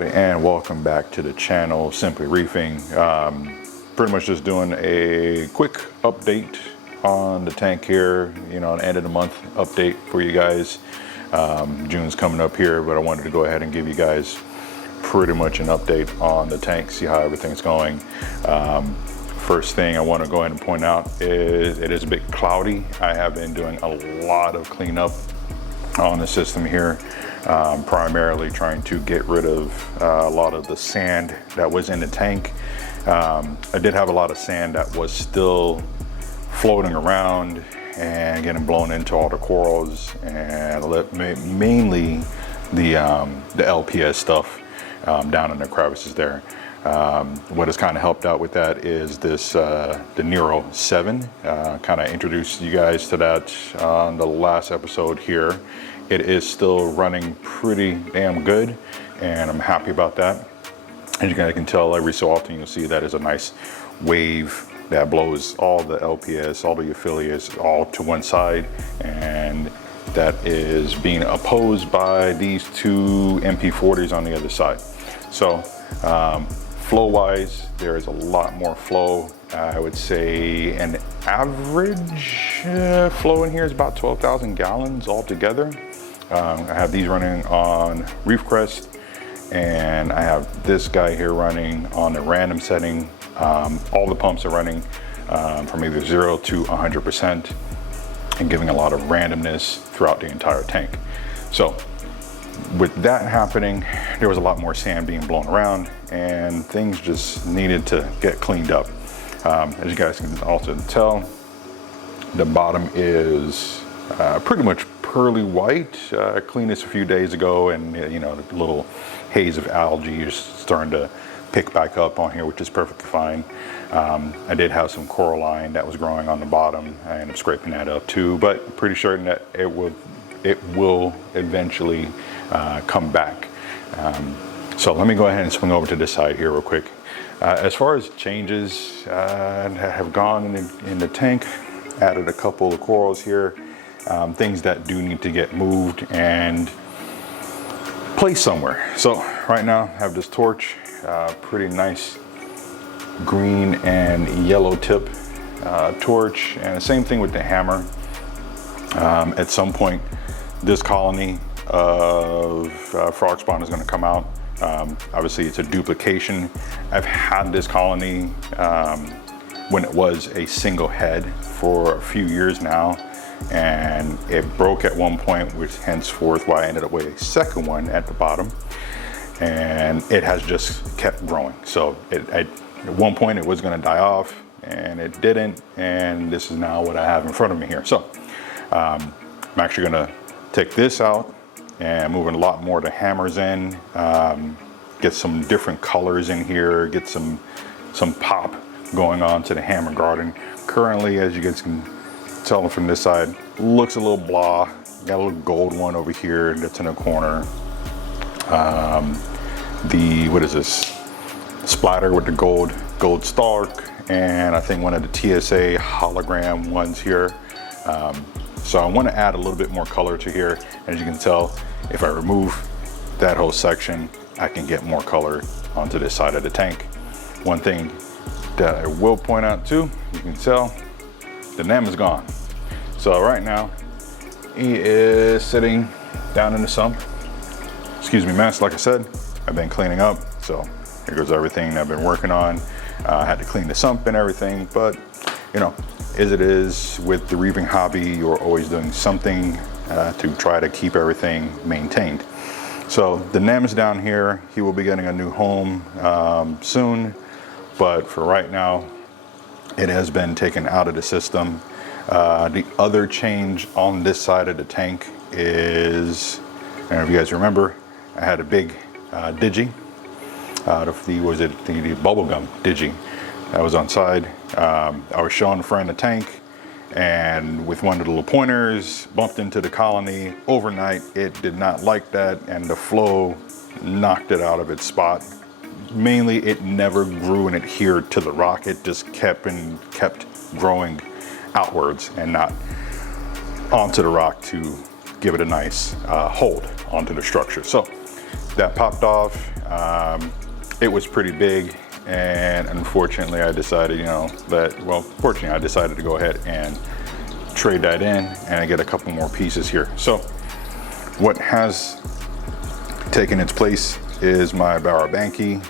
everybody, and welcome back to the channel, Simply Reefing. Pretty much just doing a quick update on the tank here, an end of the month update for you guys. June's coming up here, but I wanted to go ahead and give you guys pretty much an update on the tank, see how everything's going. First thing I want to go ahead and point out is it is a bit cloudy. I have been doing a lot of cleanup on the system here. Primarily trying to get rid of a lot of the sand that was in the tank. I did have a lot of sand that was still floating around and getting blown into all the corals, and mainly the LPS stuff down in the crevices there. What has kind of helped out with that is this the Nero 7. Kind of introduced you guys to that on the last episode here. It is still running pretty damn good, and I'm happy about that. As you guys can tell, every so often you'll see that is a nice wave that blows all the LPS, all the affiliates, all to one side, and that is being opposed by these two MP40s on the other side. So flow-wise, there is a lot more flow. I would say an average flow in here is about 12,000 gallons altogether. I have these running on Reef Crest, and I have this guy here running on the random setting. All the pumps are running from either 0 to 100% and giving a lot of randomness throughout the entire tank. So with that happening, there was a lot more sand being blown around, and things just needed to get cleaned up. As you guys can also tell, the bottom is pretty much pearly white. Cleaned this a few days ago, and the little haze of algae is starting to pick back up on here, which is perfectly fine. I did have some coralline that was growing on the bottom. I ended up scraping that up too, but pretty certain that it will eventually come back. So let me go ahead and swing over to this side here real quick. As far as changes that have gone in the tank, added a couple of corals here. Things that do need to get moved and placed somewhere. So right now I have this torch, pretty nice green and yellow tip torch, and the same thing with the hammer. At some point this colony of frog spawn is going to come out. Obviously it's a duplication. I've had this colony when it was a single head for a few years now, and it broke at one point, which henceforth why I ended up with a second one at the bottom, and it has just kept growing. So at one point it was going to die off, and it didn't, and this is now what I have in front of me here. So I'm actually going to take this out and moving a lot more of the hammers in, get some different colors in here, get some pop going on to the hammer garden. Currently, as you guys can tell from this side, looks a little blah. Got a little gold one over here that's in a corner. What is this? Splatter with the gold stalk, and I think one of the TSA hologram ones here. So I want to add a little bit more color to here. As you can tell, if I remove that whole section, I can get more color onto this side of the tank. One thing that I will point out too, you can tell the nem is gone. So right now he is sitting down in the sump. Excuse me, mess. Like I said, I've been cleaning up, so here goes everything I've been working on. I had to clean the sump and everything, but as it is with the reefing hobby, you're always doing something to try to keep everything maintained. So the nem is down here. He will be getting a new home soon, but for right now it has been taken out of the system. The other change on this side of the tank is, I don't know if you guys remember, I had a big digi. The bubblegum digi that was on side. I was showing a friend the tank, and with one of the little pointers, bumped into the colony overnight. It did not like that, and the flow knocked it out of its spot. Mainly, it never grew and adhered to the rock. It just kept growing outwards and not onto the rock to give it a nice hold onto the structure. So that popped off. it was pretty big, and unfortunately I decided, fortunately I decided to go ahead and trade that in and I get a couple more pieces here. So what has taken its place is my Barabanki.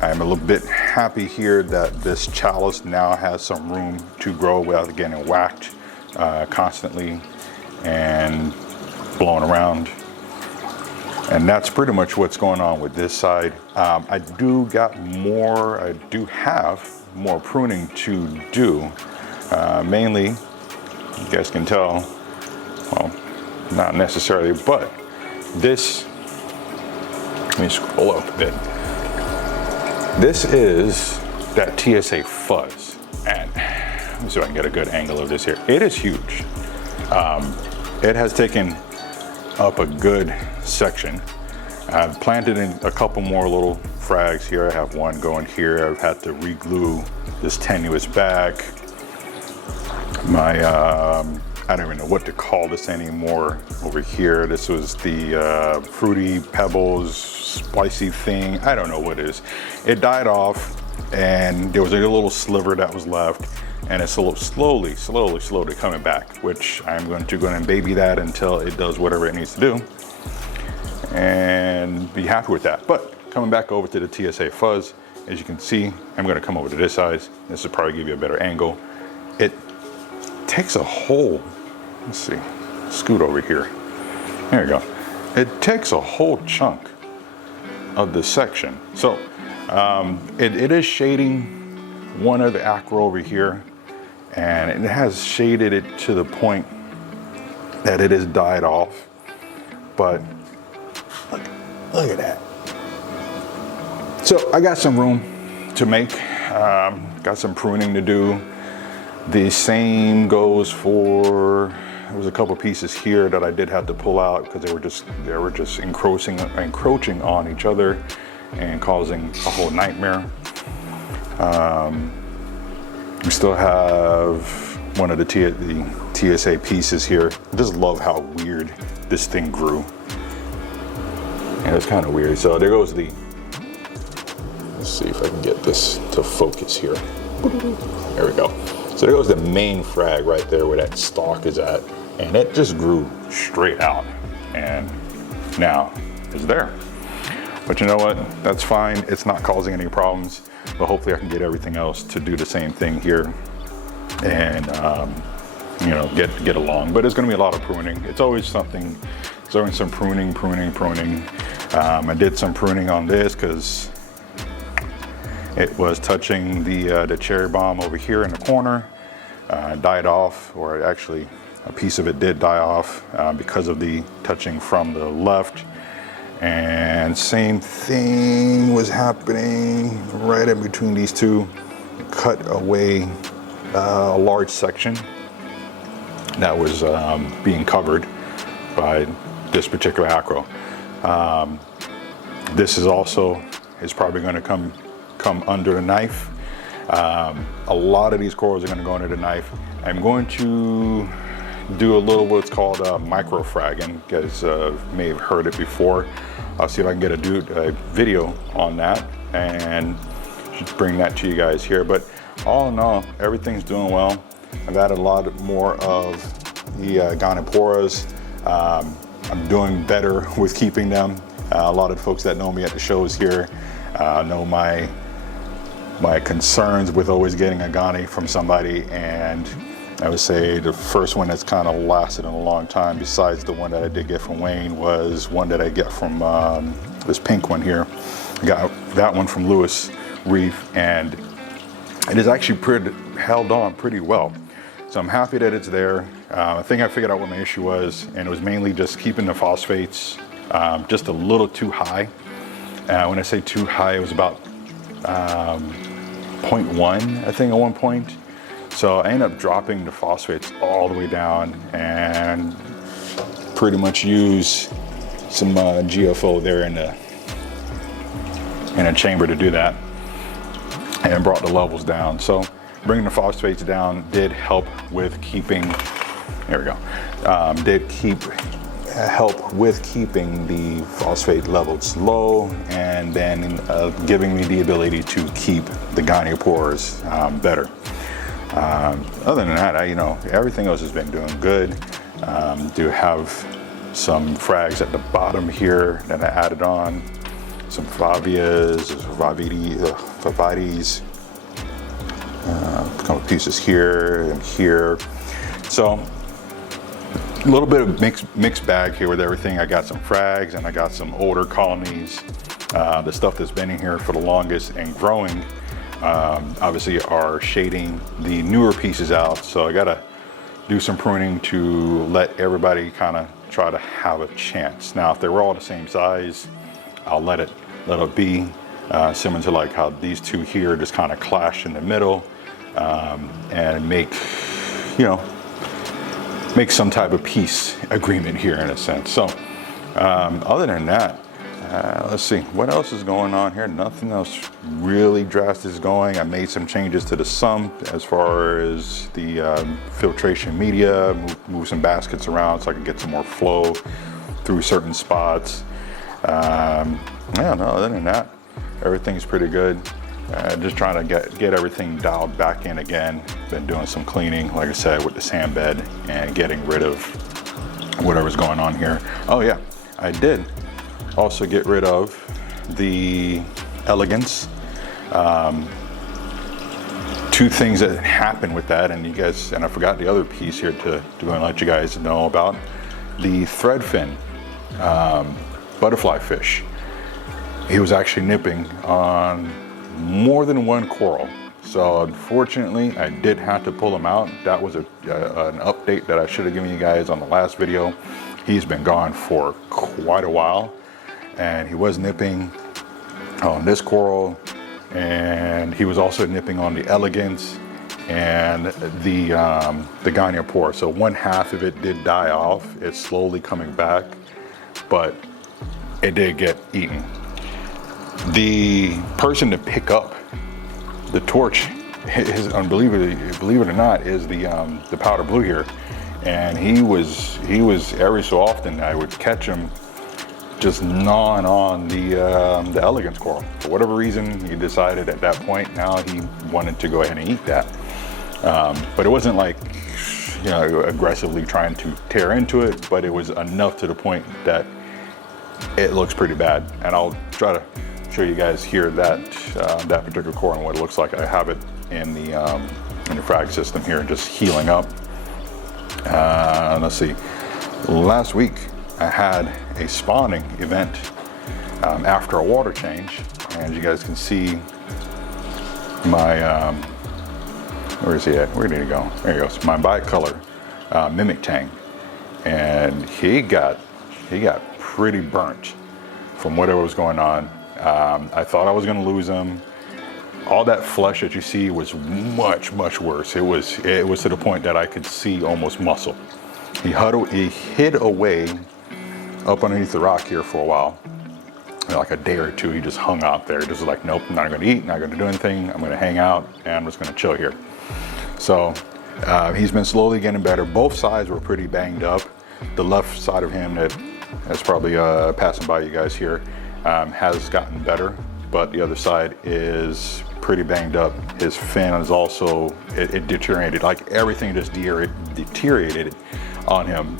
I'm a little bit happy here that this chalice now has some room to grow without getting whacked constantly and blowing around. And that's pretty much what's going on with this side. I do have more pruning to do. Mainly, you guys can tell, well, not necessarily, but this, let me scroll up a bit. This is that TSA fuzz. And let me see if I can get a good angle of this here. It is huge. It has taken up a good section. I've planted in a couple more little frags here. I have one going here. I've had to re-glue this tenuous back. My, I don't even know what to call this anymore over here. This was the fruity pebbles, spicy thing. I don't know what it is. It died off and there was a little sliver that was left, and it's slowly coming back, which I'm going to go and baby that until it does whatever it needs to do and be happy with that. But coming back over to the TSA fuzz, as you can see, I'm going to come over to this side. This will probably give you a better angle. It takes a whole, let's see, scoot over here. There you go. It takes a whole chunk of this section. So it is shading one of the acro over here, and it has shaded it to the point that it has died off. But look at that. So I got some room to make, got some pruning to do. The same goes for, there was a couple pieces here that I did have to pull out because they were just encroaching on each other and causing a whole nightmare. We still have one of the TSA pieces here. I just love how weird this thing grew. And it's kind of weird. So there goes the, let's see if I can get this to focus here. There we go. So there goes the main frag right there where that stalk is at. And it just grew straight out. And now it's there. But you know what? That's fine. It's not causing any problems. But hopefully I can get everything else to do the same thing here. And get along. But it's going to be a lot of pruning. It's always something. There's always some pruning. I did some pruning on this because it was touching the cherry bomb over here in the corner. Died off, or actually a piece of it did die off because of the touching from the left. And same thing was happening right in between these two. Cut away a large section that was being covered by this particular acro. This is probably going to come under the knife. A lot of these corals are going to go under the knife. I'm going to do a little what's called micro fragging. You guys may have heard it before. I'll see if I can get a video on that and just bring that to you guys here. But all in all, everything's doing well. I've added a lot more of the Gonioporas. I'm doing better with keeping them. A lot of folks that know me at the shows here know my concerns with always getting a Goni from somebody, and I would say the first one that's kind of lasted in a long time, besides the one that I did get from Wayne, was one that I get from this pink one here. I got that one from Lewis Reef, and it is actually held on pretty well. So I'm happy that it's there. I think I figured out what my issue was, and it was mainly just keeping the phosphates just a little too high. When I say too high, it was about 0.1, I think, at one point. So I ended up dropping the phosphates all the way down and pretty much use some GFO there in a chamber to do that, and brought the levels down. So bringing the phosphates down did help with keeping, there we go, did help with keeping the phosphate levels low, and then giving me the ability to keep the Gonioporas better. Other than that, everything else has been doing good. Do have some frags at the bottom here that I added on, some Favias, Favites, a couple pieces here and here. So a little bit of mixed bag here with everything. I got some frags and I got some older colonies. The stuff that's been in here for the longest and growing obviously are shading the newer pieces out. So I gotta do some pruning to let everybody kind of try to have a chance. Now, if they were all the same size, I'll let it be, similar to like how these two here just kind of clash in the middle, and make some type of peace agreement here in a sense. So other than that, let's see what else is going on here. Nothing else really drastic is going. I made some changes to the sump as far as the filtration media, move some baskets around so I can get some more flow through certain spots. Yeah, no, other than that, everything's pretty good. Just trying to get everything dialed back in again. Been doing some cleaning, like I said, with the sand bed and getting rid of whatever's going on here. Oh yeah, I did also get rid of the elegance. Two things that happened with that, and I forgot the other piece here to let you guys know about. The threadfin butterfly fish. He was actually nipping on more than one coral. So unfortunately, I did have to pull him out. That was an update that I should have given you guys on the last video. He's been gone for quite a while, and he was nipping on this coral, and he was also nipping on the elegance and the Goniopora. So one half of it did die off. It's slowly coming back, but it did get eaten. The person to pick up the torch, believe it or not, is the powder blue here, and he was every so often I would catch him just gnawing on the elegance coral. For whatever reason, he decided at that point now he wanted to go ahead and eat that, but it wasn't like aggressively trying to tear into it, but it was enough to the point that it looks pretty bad. And I'll try to show you guys here that particular coral and what it looks like. I have it in the frag system here, just healing up. Let's see. Last week I had a spawning event after a water change, and you guys can see my where is he at? Where did he go? There he goes. My bicolor mimic tang, and he got pretty burnt from whatever was going on. I thought I was going to lose him. All that flesh that you see was much worse. It was to the point that I could see almost muscle. He hid away up underneath the rock here for a while, like a day or two. He just hung out there, just like, nope, I'm not going to eat, not going to do anything. I'm going to hang out, and I'm just going to chill here. So he's been slowly getting better. Both sides were pretty banged up. The left side of him that's probably passing by you guys here has gotten better, but the other side is pretty banged up. His fin is also, it deteriorated. Like everything just deteriorated on him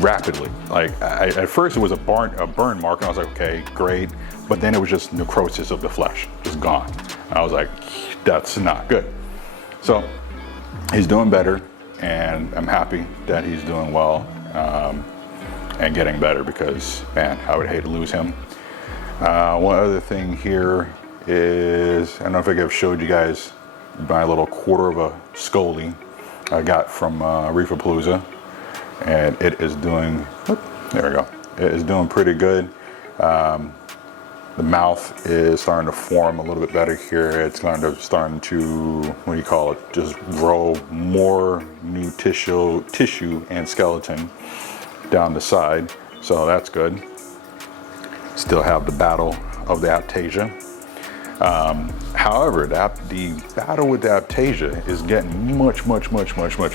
rapidly. Like at first it was a burn mark, and I was like, okay, great. But then it was just necrosis of the flesh, just gone. I was like, that's not good. So he's doing better, and I'm happy that he's doing well and getting better, because man, I would hate to lose him. One other thing here is, I don't know if I have showed you guys my little quarter of a scolie I got from Reefapalooza, and it is doing, there we go, it is doing pretty good. The mouth is starting to form a little bit better here. It's starting to, what do you call it, just grow more new tissue and skeleton down the side, so that's good. Still have the battle of the Aiptasia. However, the battle with the Aiptasia is getting much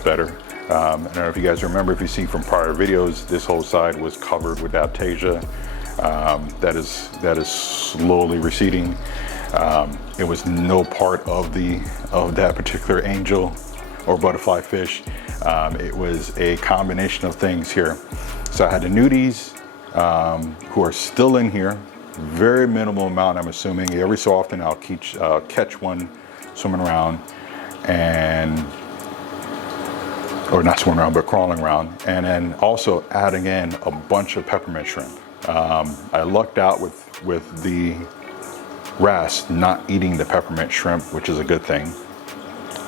better. I don't know if you guys remember, if you see from prior videos, this whole side was covered with Aiptasia. That is slowly receding. It was no part of that particular angel or butterfly fish. It was a combination of things here. So I had the nudies who are still in here. Very minimal amount, I'm assuming. Every so often I'll catch one swimming around, or not swimming around, but crawling around. And then also adding in a bunch of peppermint shrimp. I lucked out with the wrasse not eating the peppermint shrimp, which is a good thing.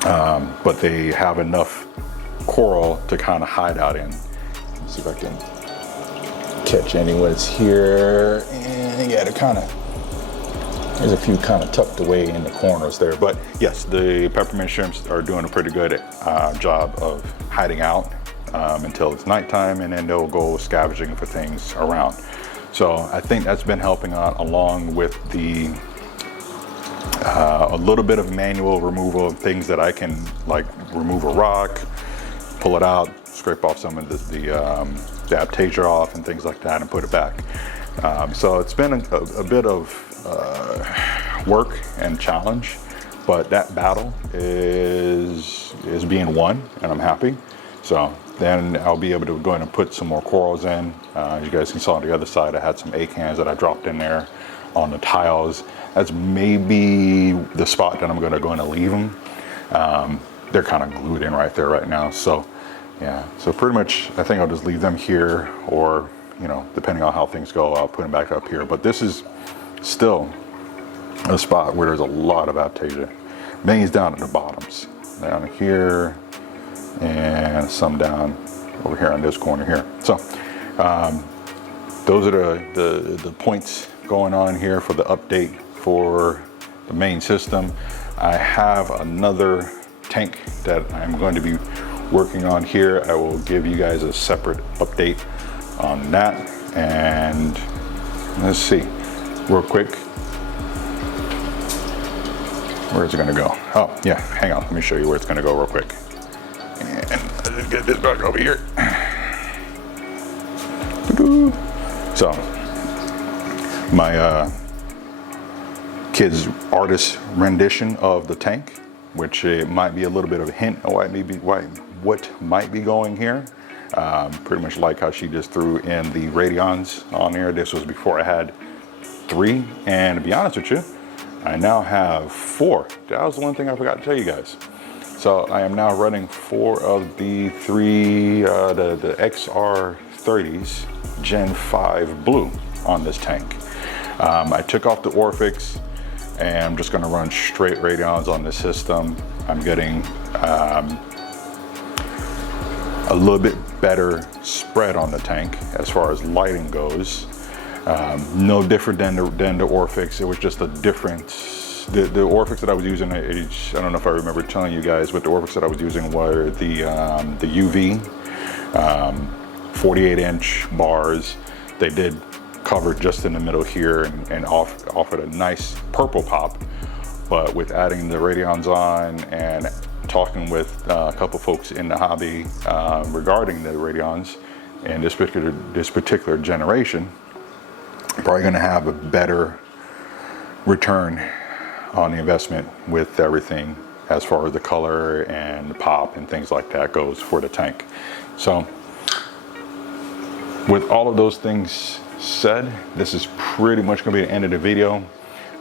But they have enough coral to kind of hide out in. Let's see if I can catch any what's here. And yeah, there's a few kind of tucked away in the corners there. But yes, the peppermint shrimps are doing a pretty good job of hiding out until it's nighttime, and then they'll go scavenging for things around. So I think that's been helping out, along with the a little bit of manual removal of things that I can, like remove a rock, pull it out, scrape off some of the Aiptasia off and things like that, and put it back. So it's been a bit of work and challenge, but that battle is being won, and I'm happy. So then I'll be able to go in and put some more corals in. As you guys can see on the other side, I had some acans that I dropped in there on the tiles. That's maybe the spot that I'm going to go in and leave them. They're kind of glued in right there right now. So yeah, so pretty much I think I'll just leave them here, or, you know, depending on how things go, I'll put them back up here. But this is still a spot where there's a lot of Aiptasia. Mainly down at the bottoms, down here, and some down over here on this corner here. So those are the points going on here for the update for the main system. I have another tank that I'm going to be working on here. I will give you guys a separate update on that. And let's see, real quick, where's it gonna go? Oh yeah, hang on, let me show you where it's gonna go real quick. And let's get this back over here. So my kid's artist rendition of the tank, which it might be a little bit of a hint of what might be going here. Pretty much like how she just threw in the radions on there. This was before I had 3, and to be honest with you, I now have 4. That was the one thing I forgot to tell you guys. So I am now running 4 of the 3, the XR30s Gen 5 blue on this tank. I took off the Orphix, and I'm just gonna run straight radions on this system. I'm getting a little bit better spread on the tank as far as lighting goes. No different than the Orphix. It was just a different, the Orphix that I was using, I don't know if I remember telling you guys, but the Orphix that I was using were the UV 48-inch bars. They did cover just in the middle here and offered a nice purple pop. But with adding the radions on and talking with a couple folks in the hobby regarding the radions and this particular generation, probably going to have a better return on the investment with everything as far as the color and the pop and things like that goes for the tank. So with all of those things said, this is pretty much going to be the end of the video.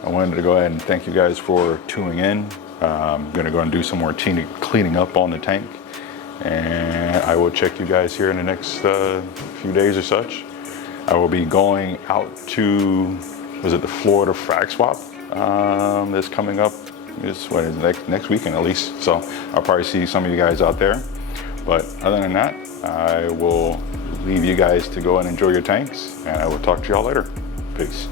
I wanted to go ahead and thank you guys for tuning in. I'm going to go and do some more cleaning up on the tank, and I will check you guys here in the next few days or such. I will be going out to, was it the Florida Frag Swap that's coming up next weekend at least. So I'll probably see some of you guys out there. But other than that, I will leave you guys to go and enjoy your tanks, and I will talk to y'all later. Peace.